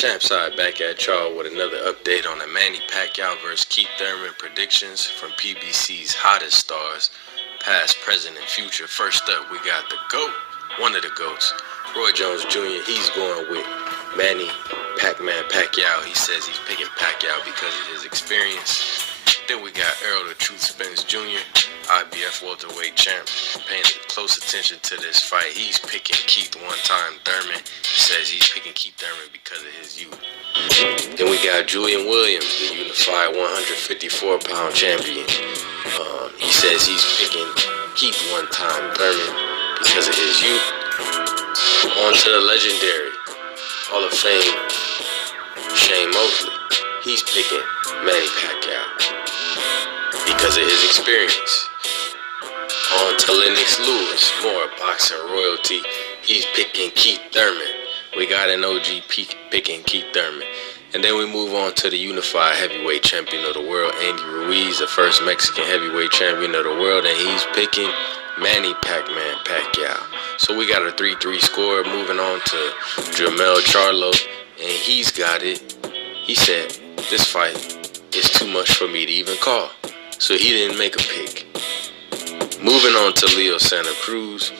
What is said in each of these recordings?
Champside back at y'all with another update on the Manny Pacquiao vs. Keith Thurman predictions from PBC's hottest stars, past, present, and future. First up, we got the GOAT, one of the GOATs, Roy Jones Jr. He's going with Manny Pac-Man Pacquiao. He says he's picking Pacquiao because of his experience. Then we got Errol the Truth Spence Jr., IBF welterweight champ, paying close attention to this fight. He's picking Keith one-time Thurman. He says he's picking Keith Thurman because of his youth. Then we got Julian Williams, the unified 154-pound champion. He says he's picking Keith one-time Thurman because of his youth. On to the legendary Hall of Fame Shane Mosley. He's picking Manny Pacquiao because of his experience. On to Lennox Lewis, more boxing royalty. He's picking Keith Thurman. We got an OG picking Keith Thurman. And then we move on to the unified heavyweight champion of the world, Andy Ruiz, the first Mexican heavyweight champion of the world, and he's picking Manny Pac-Man Pacquiao. So we got a 3-3 score. Moving on to Jermell Charlo, and he's got it. He said, this fight is too much for me to even call. So he didn't make a pick. Moving on to Leo Santa Cruz.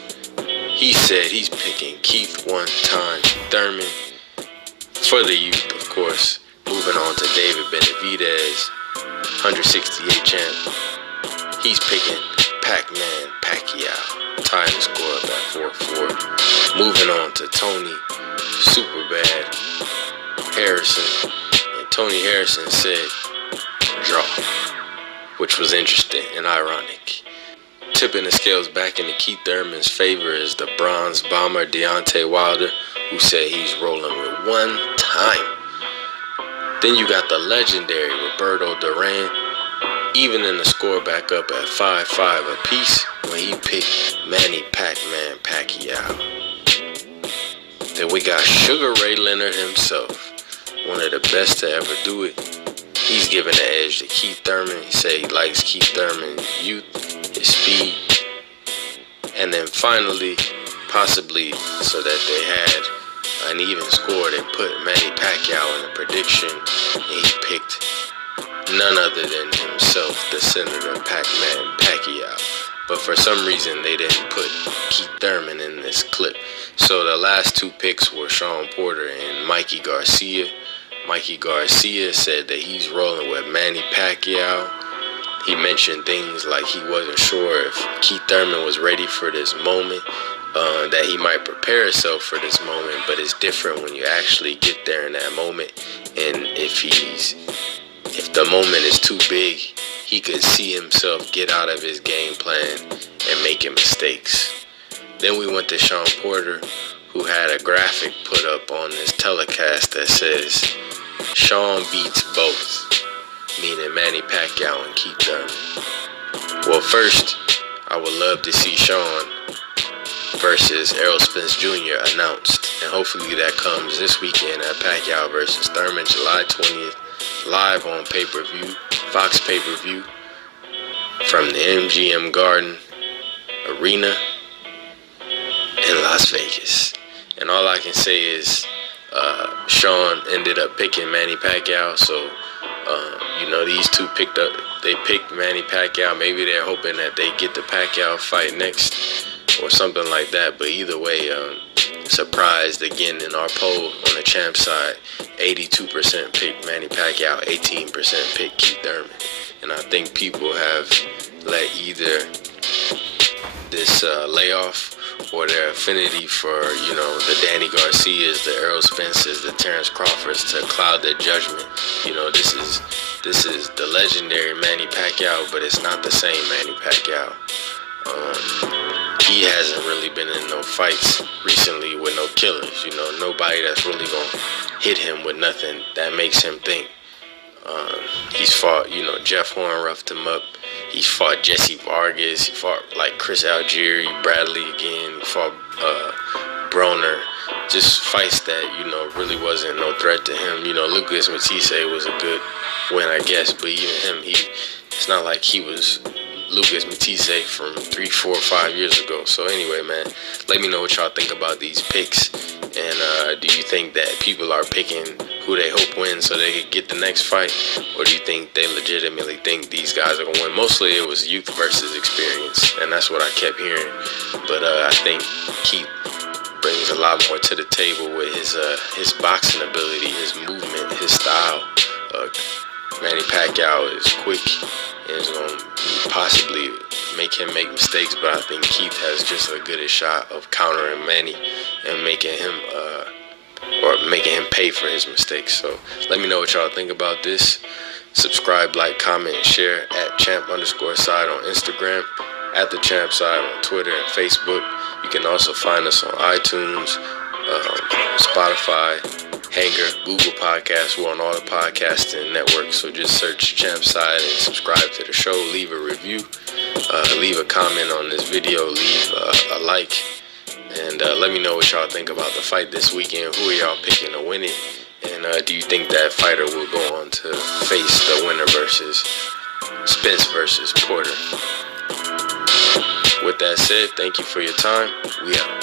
He said he's picking Keith one-time Thurman for the youth, of course. Moving on to David Benavidez, 168 champ. He's picking Pac-Man Pacquiao, tying the score up at 4-4. Moving on to Tony Superbad Harrison. And Tony Harrison said draw, which was interesting and ironic. Tipping the scales back into Keith Thurman's favor is the bronze bomber Deontay Wilder, who said he's rolling with one time. Then you got the legendary Roberto Duran, even in the score back up at 5-5 apiece when he picked Manny Pac-Man Pacquiao. Then we got Sugar Ray Leonard himself, one of the best to ever do it. He's giving the edge to Keith Thurman. He said he likes Keith Thurman's youth, his speed. And then finally, possibly so that they had an even score, they put Manny Pacquiao in a prediction, and he picked none other than himself, the Senator Pac-Man Pacquiao. But for some reason, they didn't put Keith Thurman in this clip. So the last two picks were Sean Porter and Mikey Garcia. Mikey Garcia said that he's rolling with Manny Pacquiao. He mentioned things like he wasn't sure if Keith Thurman was ready for this moment, that he might prepare himself for this moment, but it's different when you actually get there in that moment. And if the moment is too big, he could see himself get out of his game plan and making mistakes. Then we went to Sean Porter, who had a graphic put up on this telecast that says, Sean beats both, meaning Manny Pacquiao and Keith Thurman. Well, first, I would love to see Sean versus Errol Spence Jr. announced, and hopefully that comes this weekend at Pacquiao versus Thurman, July 20th, live on pay-per-view, Fox pay-per-view, from the MGM Garden Arena in Las Vegas. And all I can say is Sean ended up picking Manny Pacquiao, so these two picked Manny Pacquiao. Maybe they're hoping that they get the Pacquiao fight next or something like that. But either way, surprised again in our poll on the champ side, 82% picked Manny Pacquiao, 18% picked Keith Thurman. And I think people have let either this layoff or their affinity for, the Danny Garcias, the Errol Spences, the Terrence Crawfords to cloud their judgment. This is the legendary Manny Pacquiao, but it's not the same Manny Pacquiao. He hasn't really been in no fights recently with no killers, nobody that's really gonna hit him with nothing that makes him think. He's fought, Jeff Horn roughed him up. He's fought Jesse Vargas. He fought like Chris Algieri, Bradley again. He fought Broner. Just fights that, really wasn't no threat to him. Lucas Matisse was a good win, I guess. But even him, it's not like he was Lucas Matisse from 3, 4, 5 years ago. So anyway, man, let me know what y'all think about these picks. And do you think that people are picking who they hope wins so they can get the next fight? Or do you think they legitimately think these guys are going to win? Mostly it was youth versus experience, and that's what I kept hearing. But I think Keith brings a lot more to the table with his boxing ability, his movement, his style. Manny Pacquiao is quick and is going to possibly make him make mistakes, but I think Keith has just a good shot of countering Manny and making him pay for his mistakes. So let me know what y'all think about this. Subscribe, like, comment, and share at champ_side on Instagram, at the champ side on Twitter and Facebook. You can also find us on iTunes, Spotify, Hanger, Google Podcasts. We're on all the podcasting networks, so just search Champ Side and subscribe to the show. Leave a review, leave a comment on this video, leave a like, and let me know what y'all think about the fight this weekend. Who are y'all picking to win it? And do you think that fighter will go on to face the winner versus Spence versus Porter? With that said, thank you for your time. We out.